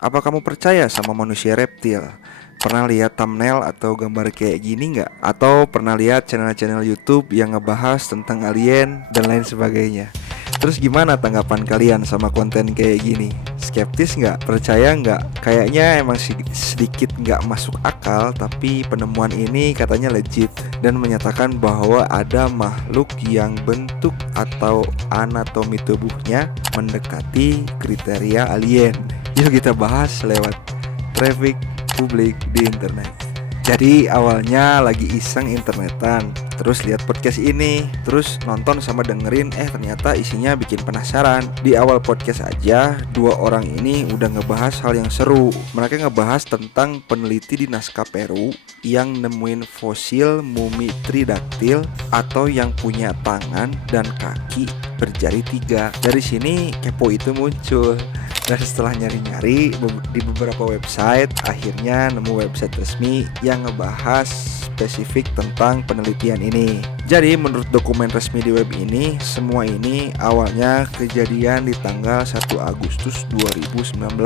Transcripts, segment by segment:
Apa kamu percaya sama manusia reptil? Pernah lihat thumbnail atau gambar kayak gini nggak? Atau pernah lihat channel-channel YouTube yang ngebahas tentang alien dan lain sebagainya? Terus gimana tanggapan kalian sama konten kayak gini? Skeptis nggak? Percaya nggak? Kayaknya emang sedikit nggak masuk akal, tapi penemuan ini katanya legit dan menyatakan bahwa ada makhluk yang bentuk atau anatomi tubuhnya mendekati kriteria alien. Yuk kita bahas lewat traffic publik di internet. Jadi awalnya lagi iseng internetan, terus lihat podcast ini, terus nonton sama dengerin, ternyata isinya bikin penasaran. Di awal podcast aja, dua orang ini udah ngebahas hal yang seru. Mereka ngebahas tentang peneliti di naskah Peru yang nemuin fosil mumi tridaktil atau yang punya tangan dan kaki berjari 3. Dari sini kepo itu muncul. Dan setelah nyari-nyari di beberapa website, akhirnya nemu website resmi yang ngebahas spesifik tentang penelitian ini. Jadi menurut dokumen resmi di web ini, semua ini awalnya kejadian di tanggal 1 Agustus 2019,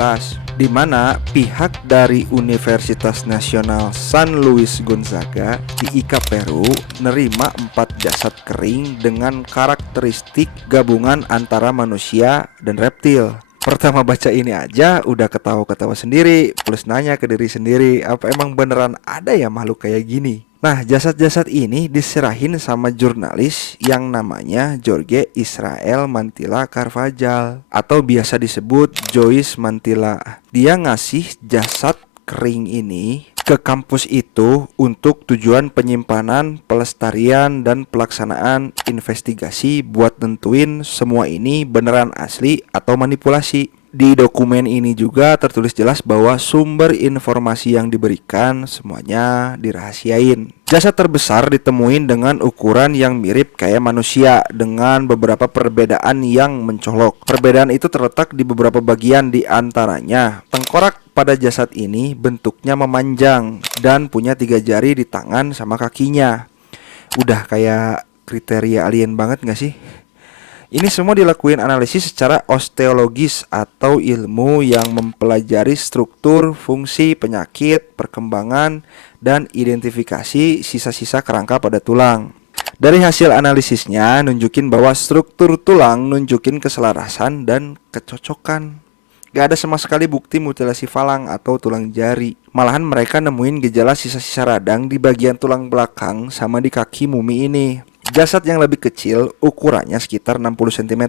di mana pihak dari Universitas Nasional San Luis Gonzaga di Ica Peru nerima 4 jasad kering dengan karakteristik gabungan antara manusia dan reptil. Pertama baca ini aja udah ketawa-ketawa sendiri, plus nanya ke diri sendiri, apa emang beneran ada ya makhluk kayak gini? Nah, jasad-jasad ini diserahin sama jurnalis yang namanya Jorge Israel Mantilla Carvajal atau biasa disebut Joyce Mantilla. Dia ngasih jasad kering ini ke kampus itu untuk tujuan penyimpanan, pelestarian, dan pelaksanaan investigasi buat nentuin semua ini beneran asli atau manipulasi. Di dokumen ini juga tertulis jelas bahwa sumber informasi yang diberikan semuanya dirahasiain. Jasad terbesar ditemuin dengan ukuran yang mirip kayak manusia dengan beberapa perbedaan yang mencolok. Perbedaan itu terletak di beberapa bagian, di antaranya tengkorak pada jasad ini bentuknya memanjang dan punya 3 jari di tangan sama kakinya. Udah kayak kriteria alien banget gak sih? Ini semua dilakuin analisis secara osteologis atau ilmu yang mempelajari struktur, fungsi, penyakit, perkembangan, dan identifikasi sisa-sisa kerangka pada tulang. Dari hasil analisisnya nunjukin bahwa struktur tulang nunjukin keselarasan dan kecocokan. Gak ada sama sekali bukti mutilasi falang atau tulang jari. Malahan mereka nemuin gejala sisa-sisa radang di bagian tulang belakang sama di kaki mumi ini. Jasad yang lebih kecil ukurannya sekitar 60 cm.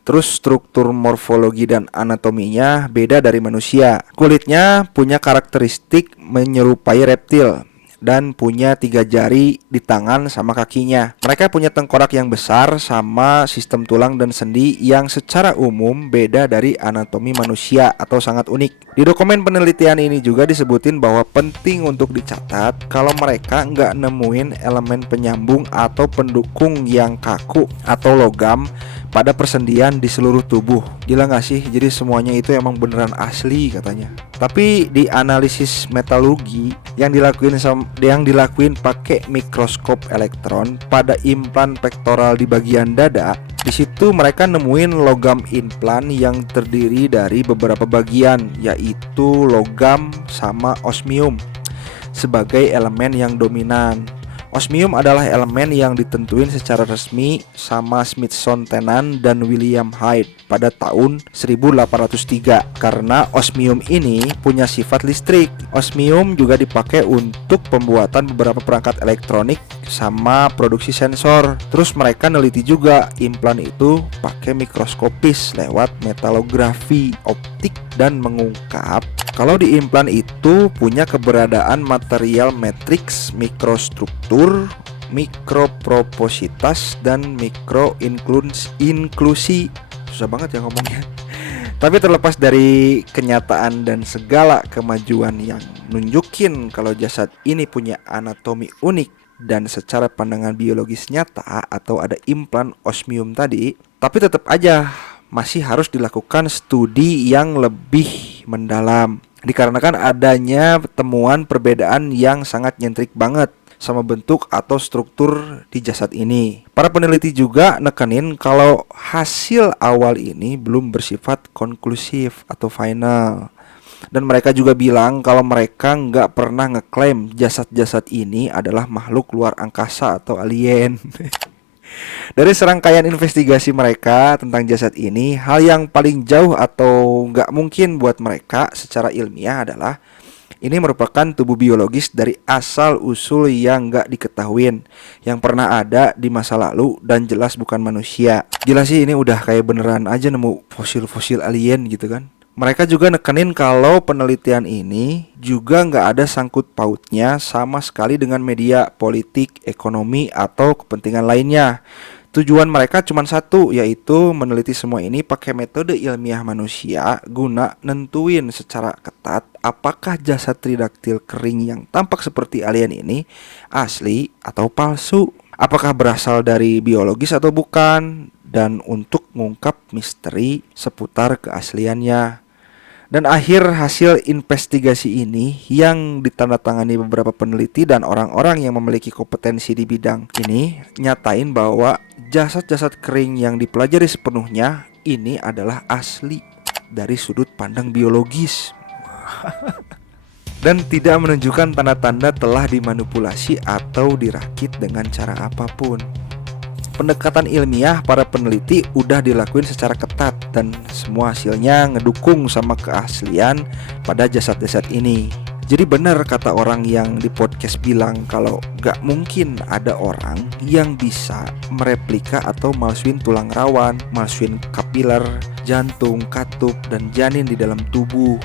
Terus struktur morfologi dan anatominya beda dari manusia. Kulitnya punya karakteristik menyerupai reptil dan punya 3 jari di tangan sama kakinya. Mereka punya tengkorak yang besar sama sistem tulang dan sendi yang secara umum beda dari anatomi manusia atau sangat unik. Di dokumen penelitian ini juga disebutin bahwa penting untuk dicatat kalau mereka nggak nemuin elemen penyambung atau pendukung yang kaku atau logam pada persendian di seluruh tubuh. Gila gak sih? Jadi semuanya itu emang beneran asli katanya. Tapi di analisis metalurgi yang dilakuin pakai mikroskop elektron pada implan pektoral di bagian dada, di situ mereka nemuin logam implan yang terdiri dari beberapa bagian, yaitu logam sama osmium sebagai elemen yang dominan. Osmium adalah elemen yang ditentuin secara resmi sama Smithsonian dan William Hyde pada tahun 1803 karena osmium ini punya sifat listrik. Osmium juga dipakai untuk pembuatan beberapa perangkat elektronik sama produksi sensor. Terus mereka neliti juga implan itu pakai mikroskopis lewat metalografi optik dan mengungkap kalau di implan itu punya keberadaan material matriks, mikrostruktur, mikropropositas, dan mikroinklusi. Susah banget ya ngomongnya. Tapi terlepas dari kenyataan dan segala kemajuan yang nunjukin kalau jasad ini punya anatomi unik dan secara pandangan biologis nyata atau ada implan osmium tadi, tapi tetap aja masih harus dilakukan studi yang lebih mendalam dikarenakan adanya temuan perbedaan yang sangat nyentrik banget sama bentuk atau struktur di jasad ini. Para peneliti juga nekenin kalau hasil awal ini belum bersifat konklusif atau final. Dan mereka juga bilang kalau mereka nggak pernah ngeklaim jasad-jasad ini adalah makhluk luar angkasa atau alien. Dari serangkaian investigasi mereka tentang jasad ini, hal yang paling jauh atau nggak mungkin buat mereka secara ilmiah adalah ini merupakan tubuh biologis dari asal-usul yang nggak diketahuin, yang pernah ada di masa lalu dan jelas bukan manusia. Gila sih, ini udah kayak beneran aja nemu fosil-fosil alien gitu kan. Mereka juga nekenin kalau penelitian ini juga nggak ada sangkut pautnya sama sekali dengan media, politik, ekonomi, atau kepentingan lainnya. Tujuan mereka cuma satu, yaitu meneliti semua ini pakai metode ilmiah manusia guna nentuin secara ketat apakah jasad tridaktil kering yang tampak seperti alien ini asli atau palsu, apakah berasal dari biologis atau bukan, dan untuk mengungkap misteri seputar keasliannya. Dan akhir hasil investigasi ini yang ditandatangani beberapa peneliti dan orang-orang yang memiliki kompetensi di bidang ini nyatain bahwa jasad-jasad kering yang dipelajari sepenuhnya ini adalah asli dari sudut pandang biologis dan tidak menunjukkan tanda-tanda telah dimanipulasi atau dirakit dengan cara apapun. Pendekatan ilmiah para peneliti udah dilakuin secara ketat dan semua hasilnya ngedukung sama keaslian pada jasad-jasad ini. Jadi benar kata orang yang di podcast bilang kalau gak mungkin ada orang yang bisa mereplika atau malsuin tulang rawan, malsuin kapiler, jantung, katup, dan janin di dalam tubuh.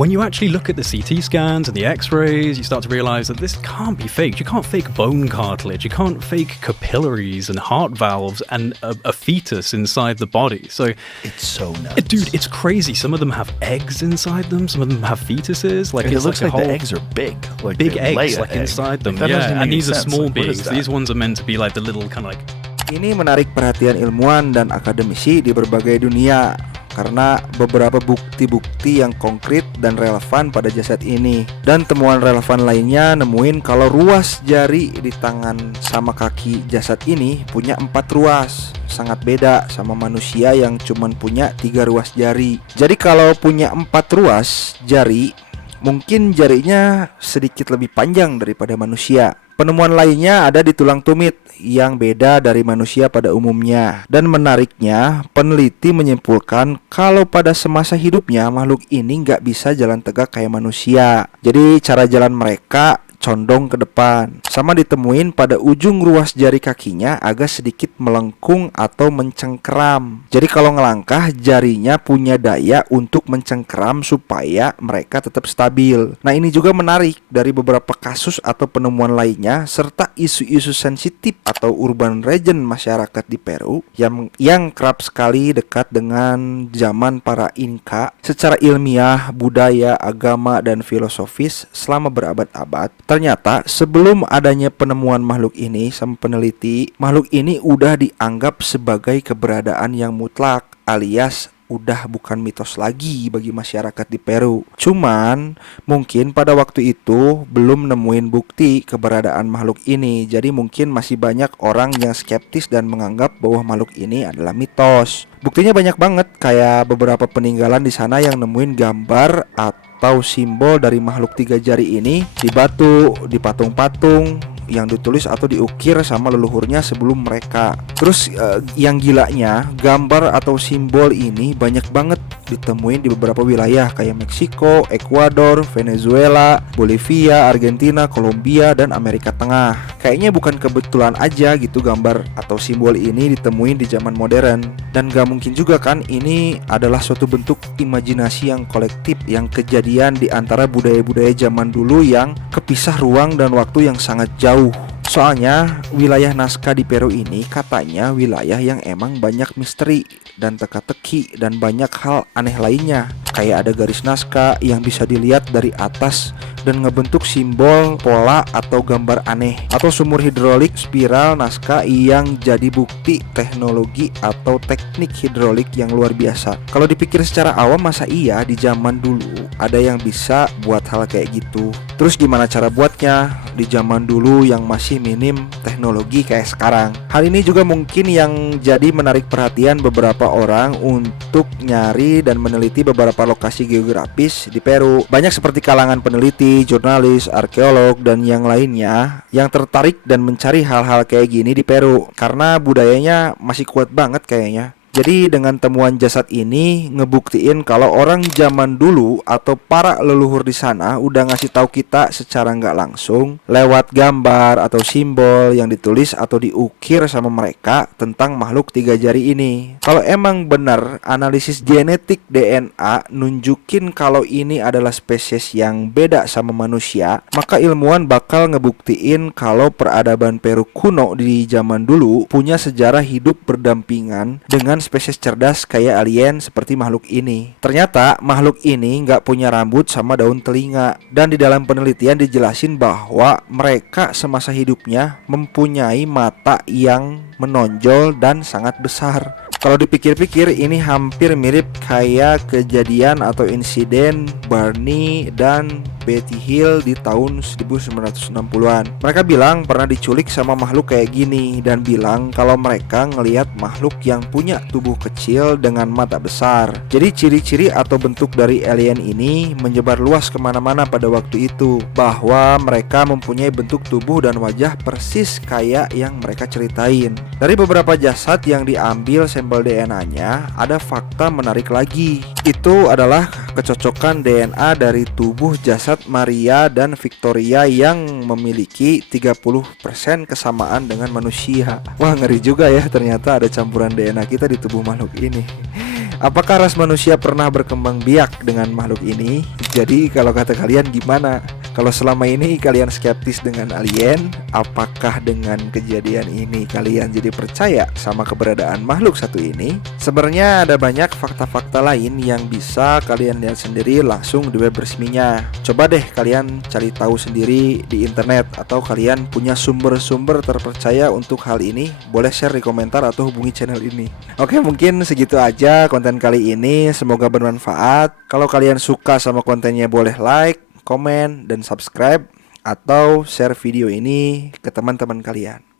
When you actually look at the CT scans and the X-rays, you start to realize that this can't be faked. You can't fake bone cartilage. You can't fake capillaries and heart valves and a fetus inside the body. So it's so nuts. Dude, it's crazy. Some of them have eggs inside them. Some of them have fetuses. Like it it's looks like the eggs are big. Like big eggs like inside them. Yeah, and these are small beings. These ones are meant to be like the little kind of like. Ini menarik perhatian ilmuwan dan akademisi di berbagai dunia karena beberapa bukti-bukti yang konkret dan relevan pada jasad ini. Dan temuan relevan lainnya nemuin kalau ruas jari di tangan sama kaki jasad ini punya 4 ruas. Sangat beda sama manusia yang cuman punya 3 ruas jari. Jadi kalau punya 4 ruas jari, mungkin jarinya sedikit lebih panjang daripada manusia. Penemuan lainnya ada di tulang tumit yang beda dari manusia pada umumnya. Dan menariknya, peneliti menyimpulkan kalau pada semasa hidupnya makhluk ini nggak bisa jalan tegak kayak manusia. Jadi cara jalan mereka condong ke depan. Sama ditemuin pada ujung ruas jari kakinya agak sedikit melengkung atau mencengkeram. Jadi kalau ngelangkah jarinya punya daya untuk mencengkeram supaya mereka tetap stabil. Nah ini juga menarik dari beberapa kasus atau penemuan lainnya serta isu-isu sensitif atau urban legend masyarakat di Peru yang kerap sekali dekat dengan zaman para Inka. Secara ilmiah, budaya, agama, dan filosofis selama berabad-abad. Ternyata sebelum adanya penemuan makhluk ini sama peneliti, makhluk ini udah dianggap sebagai keberadaan yang mutlak alias udah bukan mitos lagi bagi masyarakat di Peru. Cuman mungkin pada waktu itu belum nemuin bukti keberadaan makhluk ini. Jadi mungkin masih banyak orang yang skeptis dan menganggap bahwa makhluk ini adalah mitos. Buktinya banyak banget, kayak beberapa peninggalan di sana yang nemuin gambar atau simbol dari makhluk 3 jari ini di batu, di patung-patung yang ditulis atau diukir sama leluhurnya sebelum mereka. Terus yang gilanya, gambar atau simbol ini banyak banget ditemuin di beberapa wilayah kayak Meksiko, Ekuador, Venezuela, Bolivia, Argentina, Kolombia, dan Amerika Tengah. Kayaknya bukan kebetulan aja gitu gambar atau simbol ini ditemuin di zaman modern. Dan gak mungkin juga kan ini adalah suatu bentuk imajinasi yang kolektif yang kejadian di antara budaya-budaya zaman dulu yang kepisah ruang dan waktu yang sangat jauh. Soalnya wilayah Nazca di Peru ini katanya wilayah yang emang banyak misteri dan teka-teki dan banyak hal aneh lainnya. Kayak ada garis Nazca yang bisa dilihat dari atas dan ngebentuk simbol, pola, atau gambar aneh. Atau sumur hidrolik spiral Nazca yang jadi bukti teknologi atau teknik hidrolik yang luar biasa. Kalau dipikir secara awam, masa iya di zaman dulu ada yang bisa buat hal kayak gitu. Terus gimana cara buatnya di zaman dulu yang masih minim teknologi kayak sekarang. Hal ini juga mungkin yang jadi menarik perhatian beberapa orang untuk nyari dan meneliti beberapa lokasi geografis di Peru. Banyak seperti kalangan peneliti, jurnalis, arkeolog, dan yang lainnya yang tertarik dan mencari hal-hal kayak gini di Peru karena budayanya masih kuat banget kayaknya. Jadi dengan temuan jasad ini ngebuktiin kalau orang zaman dulu atau para leluhur di sana udah ngasih tahu kita secara nggak langsung lewat gambar atau simbol yang ditulis atau diukir sama mereka tentang makhluk tiga jari ini. Kalau emang benar analisis genetik DNA nunjukin kalau ini adalah spesies yang beda sama manusia, maka ilmuwan bakal ngebuktiin kalau peradaban Peru kuno di zaman dulu punya sejarah hidup berdampingan dengan spesies cerdas kayak alien seperti makhluk ini. Ternyata makhluk ini nggak punya rambut sama daun telinga, dan di dalam penelitian dijelasin bahwa mereka semasa hidupnya mempunyai mata yang menonjol dan sangat besar. Kalau dipikir-pikir ini hampir mirip kayak kejadian atau insiden Barney dan Betty Hill di tahun 1960-an. Mereka bilang pernah diculik sama makhluk kayak gini dan bilang kalau mereka ngelihat makhluk yang punya tubuh kecil dengan mata besar. Jadi ciri-ciri atau bentuk dari alien ini menyebar luas kemana-mana pada waktu itu, bahwa mereka mempunyai bentuk tubuh dan wajah persis kayak yang mereka ceritain. Dari beberapa jasad yang diambil sampel DNA-nya, ada fakta menarik lagi. Itu adalah kecocokan DNA dari tubuh jasad Maria dan Victoria yang memiliki 30% kesamaan dengan manusia. Wah, ngeri juga ya, ternyata ada campuran DNA kita di tubuh makhluk ini. Apakah ras manusia pernah berkembang biak dengan makhluk ini? Jadi kalau kata kalian gimana? Kalau selama ini kalian skeptis dengan alien, apakah dengan kejadian ini kalian jadi percaya sama keberadaan makhluk satu ini? Sebenarnya ada banyak fakta-fakta lain yang bisa kalian lihat sendiri langsung di web resminya. Coba deh kalian cari tahu sendiri di internet, atau kalian punya sumber-sumber terpercaya untuk hal ini, boleh share di komentar atau hubungi channel ini. Oke, mungkin segitu aja konten kali ini, semoga bermanfaat. Kalau kalian suka sama kontennya boleh like, komen, dan subscribe, atau share video ini ke teman-teman kalian.